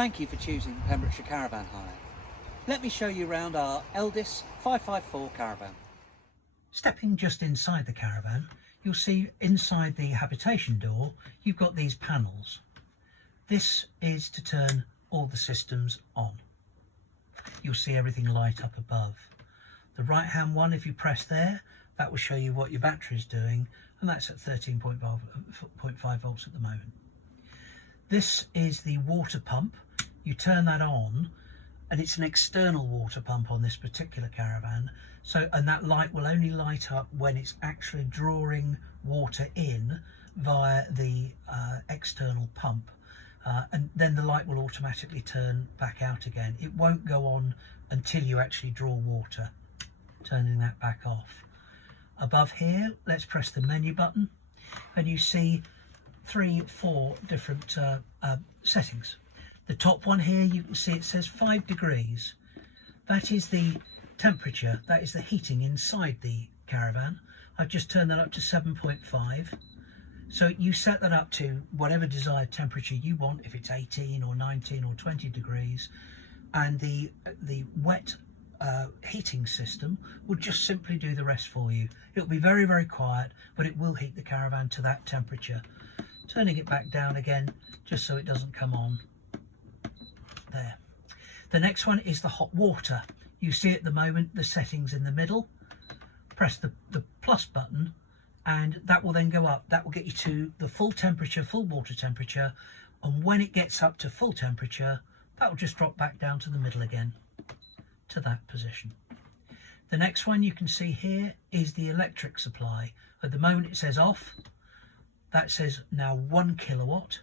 Thank you for choosing Pembrokeshire Caravan Hire. Let me show you around our Elddis 554 caravan. Stepping just inside the caravan, you'll see inside the habitation door you've got these panels. This is to turn all the systems on. You'll see everything light up above. The right hand one, if you press there, that will show you what your battery is doing, and that's at 13.5 volts at the moment. This is the water pump. You turn that on, and it's an external water pump on this particular caravan. And that light will only light up when it's actually drawing water in via the external pump. And then the light will automatically turn back out again. It won't go on until you actually draw water. Turning that back off. Above here, let's press the menu button, and you see 4 different settings. The top one here, you can see it says 5 degrees. That is the temperature, that is the heating inside the caravan. I've just turned that up to 7.5. So you set that up to whatever desired temperature you want, if it's 18 or 19 or 20 degrees, and the wet heating system will just simply do the rest for you. It'll be very, very quiet, but it will heat the caravan to that temperature. Turning it back down again, just so it doesn't come on. There. The next one is the hot water. You see at the moment the settings in the middle. Press the plus button, and that will then go up. That will get you to the full temperature, full water temperature, and when it gets up to full temperature, that will just drop back down to the middle again, to that position. The next one you can see here is the electric supply. At the moment it says off. That says now 1 kilowatt.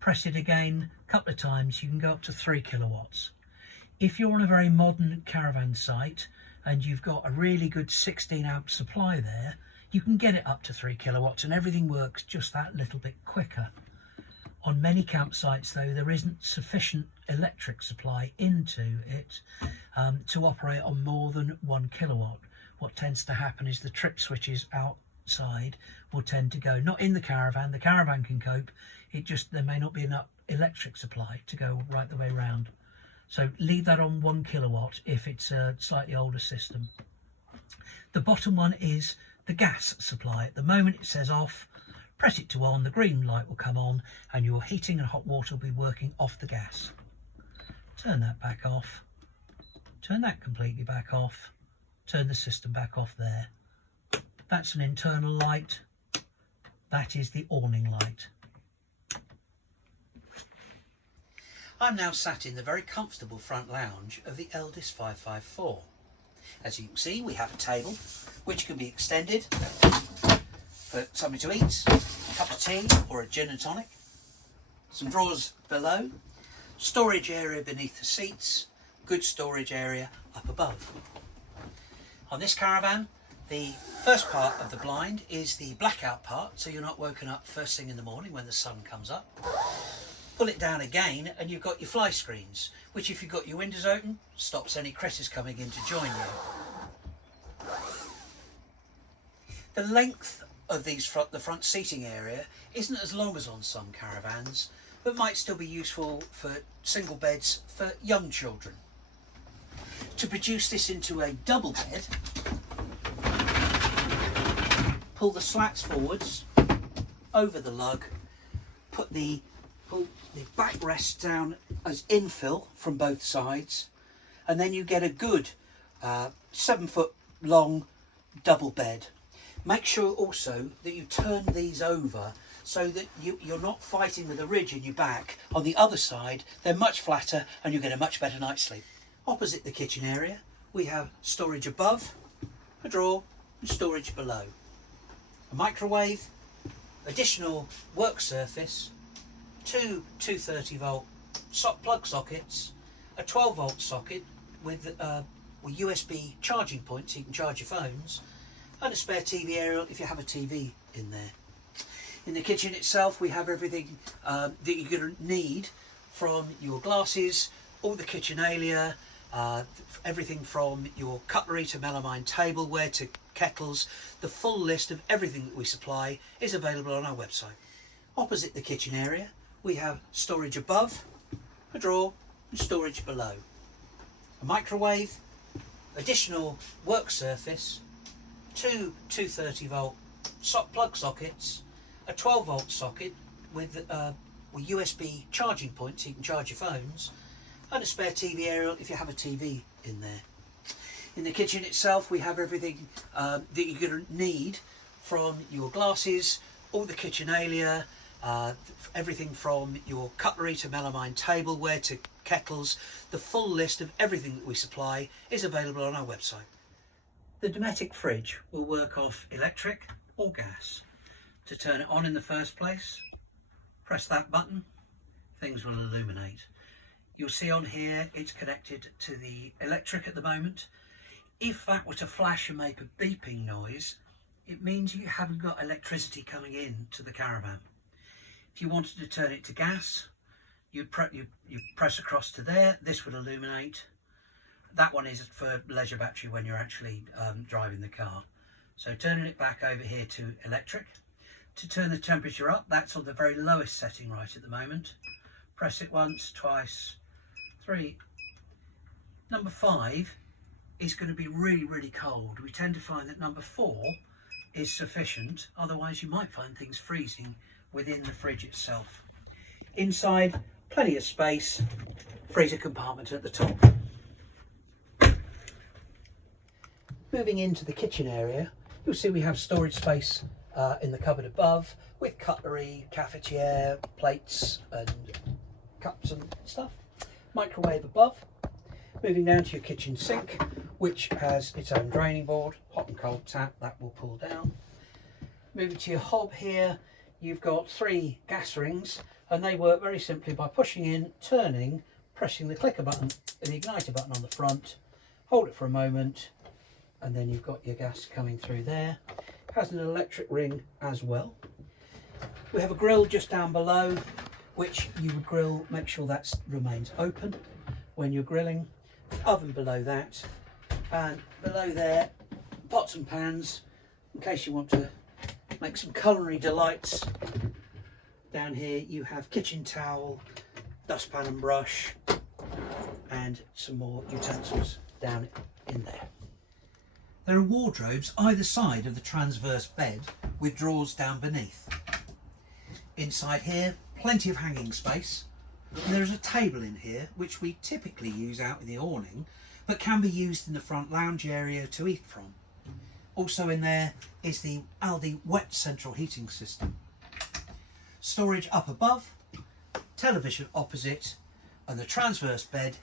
Press it again a couple of times, you can go up to 3 kilowatts. If you're on a very modern caravan site and you've got a really good 16 amp supply there, you can get it up to 3 kilowatts and everything works just that little bit quicker. On many campsites though, there isn't sufficient electric supply into it to operate on more than 1 kilowatt. What tends to happen is the trip switches outside will tend to go, not in the caravan can cope, there may not be enough electric supply to go right the way round. So leave that on 1 kilowatt if it's a slightly older system. The bottom one is the gas supply. At the moment it says off. Press it to on, the green light will come on, and your heating and hot water will be working off the gas. Turn that back off. Turn that completely back off. Turn the system back off there. That's an internal light. That is the awning light. I'm now sat in the very comfortable front lounge of the Elddis 554. As you can see, we have a table which can be extended for something to eat, a cup of tea or a gin and tonic. Some drawers below, storage area beneath the seats, good storage area up above. On this caravan, the first part of the blind is the blackout part, so you're not woken up first thing in the morning when the sun comes up. Pull it down again and you've got your fly screens, which if you've got your windows open, stops any critters coming in to join you. The length of the front seating area isn't as long as on some caravans, but might still be useful for single beds for young children. To produce this into a double bed, pull the slats forwards over the lug, pull the backrest down as infill from both sides, and then you get a good 7 foot long double bed. Make sure also that you turn these over so that you're not fighting with a ridge in your back. On the other side, they're much flatter and you get a much better night's sleep. Opposite the kitchen area, we have storage above, a drawer, and storage below. A microwave, additional work surface, 2 230 volt plug sockets, a 12 volt socket with USB charging points so you can charge your phones, and a spare TV area if you have a TV in there. In the kitchen itself we have everything that you're going to need, from your glasses, all the kitchenalia, everything from your cutlery to melamine tableware to kettles. The full list of everything that we supply is available on our website. Opposite the kitchen area we have storage above, a drawer and storage below. A microwave, additional work surface, two 230 volt plug sockets, a 12 volt socket with USB charging points so you can charge your phones, and a spare TV aerial if you have a TV in there. In the kitchen itself we have everything that you're going to need, from your glasses, all the kitchenalia, everything from your cutlery to melamine tableware to kettles. The full list of everything that we supply is available on our website. The Dometic fridge will work off electric or gas. To turn it on in the first place, press that button, things will illuminate. You'll see on here it's connected to the electric at the moment. If that were to flash and make a beeping noise, it means you haven't got electricity coming in to the caravan. If you wanted to turn it to gas, you'd press across to there, this would illuminate. That one is for leisure battery when you're actually driving the car. So turning it back over here to electric. To turn the temperature up, that's on the very lowest setting right at the moment. Press it once, twice, 3. Number 5 is going to be really, really cold. We tend to find that number 4 is sufficient, otherwise you might find things freezing within the fridge itself. Inside, plenty of space, freezer compartment at the top. Moving into the kitchen area, you'll see we have storage space in the cupboard above with cutlery, cafetiere, plates and cups and stuff. Microwave above. Moving down to your kitchen sink, which has its own draining board, hot and cold tap, that will pull down. Moving to your hob here, you've got 3 gas rings, and they work very simply by pushing in, turning, pressing the clicker button and the igniter button on the front, hold it for a moment, and then you've got your gas coming through there. It has an electric ring as well. We have a grill just down below, which you would grill, make sure that remains open when you're grilling. Oven below that, and below there, pots and pans, in case you want to make some culinary delights. Down here you have kitchen towel, dustpan and brush, and some more utensils down in there. There are wardrobes either side of the transverse bed with drawers down beneath. Inside here, plenty of hanging space. And there is a table in here which we typically use out in the awning, but can be used in the front lounge area to eat from. Also in there is the Elddis wet central heating system. Storage up above, television opposite, and the transverse bed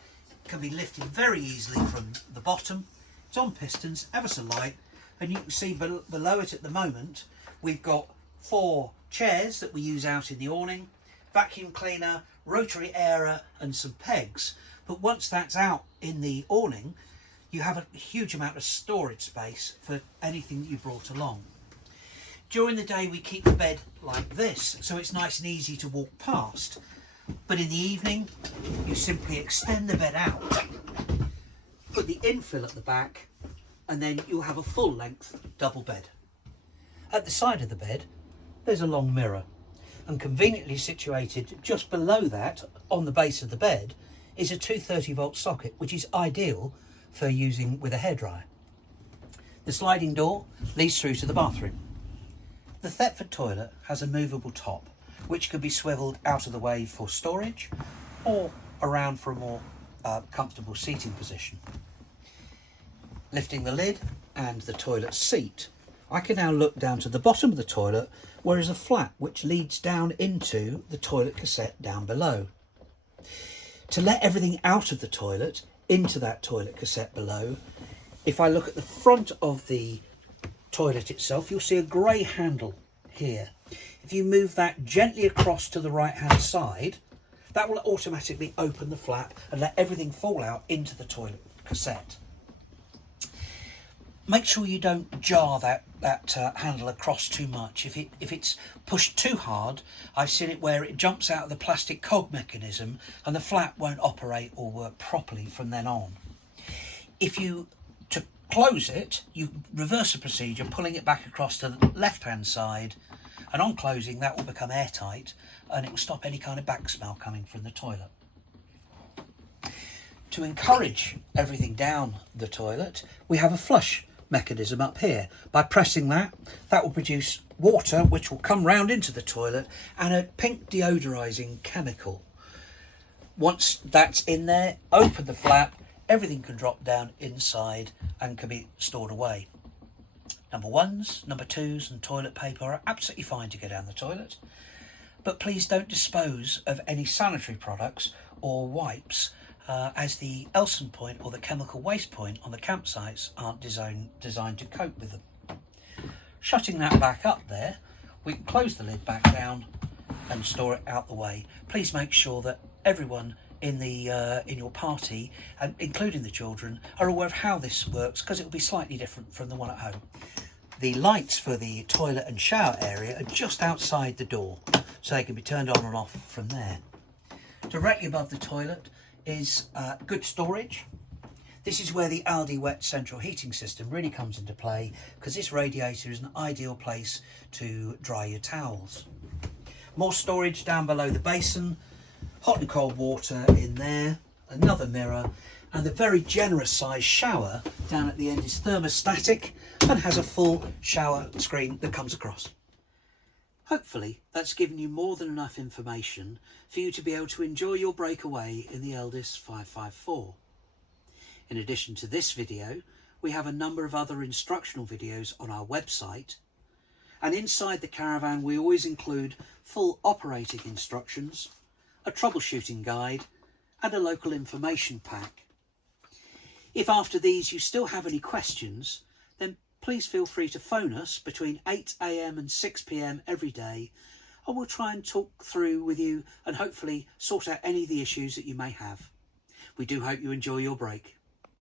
can be lifted very easily from the bottom. It's on pistons, ever so light, and you can see below it at the moment we've got 4 chairs that we use out in the awning, vacuum cleaner, rotary airer and some pegs. But once that's out in the awning, you have a huge amount of storage space for anything that you brought along. During the day we keep the bed like this, so it's nice and easy to walk past. But in the evening you simply extend the bed out, put the infill at the back, and then you'll have a full length double bed. At the side of the bed there's a long mirror, and conveniently situated just below that on the base of the bed is a 230 volt socket, which is ideal for using with a hairdryer. The sliding door leads through to the bathroom. The Thetford toilet has a movable top which can be swiveled out of the way for storage or around for a more comfortable seating position. Lifting the lid and the toilet seat, I can now look down to the bottom of the toilet where is a flap which leads down into the toilet cassette down below. To let everything out of the toilet into that toilet cassette below, if I look at the front of the toilet itself, you'll see a grey handle here. If you move that gently across to the right hand side, that will automatically open the flap and let everything fall out into the toilet cassette. Make sure you don't jar that handle across too much. If it's pushed too hard, I've seen it where it jumps out of the plastic cog mechanism and the flap won't operate or work properly from then on. To close it, you reverse the procedure, pulling it back across to the left hand side, and on closing that will become airtight and it will stop any kind of back smell coming from the toilet. To encourage everything down the toilet, we have a flush mechanism up here. By pressing that will produce water which will come round into the toilet and a pink deodorising chemical. Once that's in there, open the flap, everything can drop down inside and can be stored away. Number ones, number twos and toilet paper are absolutely fine to go down the toilet, but please don't dispose of any sanitary products or wipes as the Elson point or the chemical waste point on the campsites aren't designed to cope with them. Shutting that back up there, we can close the lid back down and store it out the way. Please make sure that everyone in your party, and including the children, are aware of how this works, because it will be slightly different from the one at home. The lights for the toilet and shower area are just outside the door, so they can be turned on and off from there. Directly above the toilet is good storage. This is where the Aldi wet central heating system really comes into play, because this radiator is an ideal place to dry your towels. More storage down below the basin, hot and cold water in there, another mirror, and the very generous size shower down at the end is thermostatic and has a full shower screen that comes across. Hopefully that's given you more than enough information for you to be able to enjoy your breakaway in the Elddis 554. In addition to this video, we have a number of other instructional videos on our website, and inside the caravan we always include full operating instructions, a troubleshooting guide and a local information pack. If after these you still have any questions, then please feel free to phone us between 8 AM and 6 PM every day, and we'll try and talk through with you and hopefully sort out any of the issues that you may have. We do hope you enjoy your break.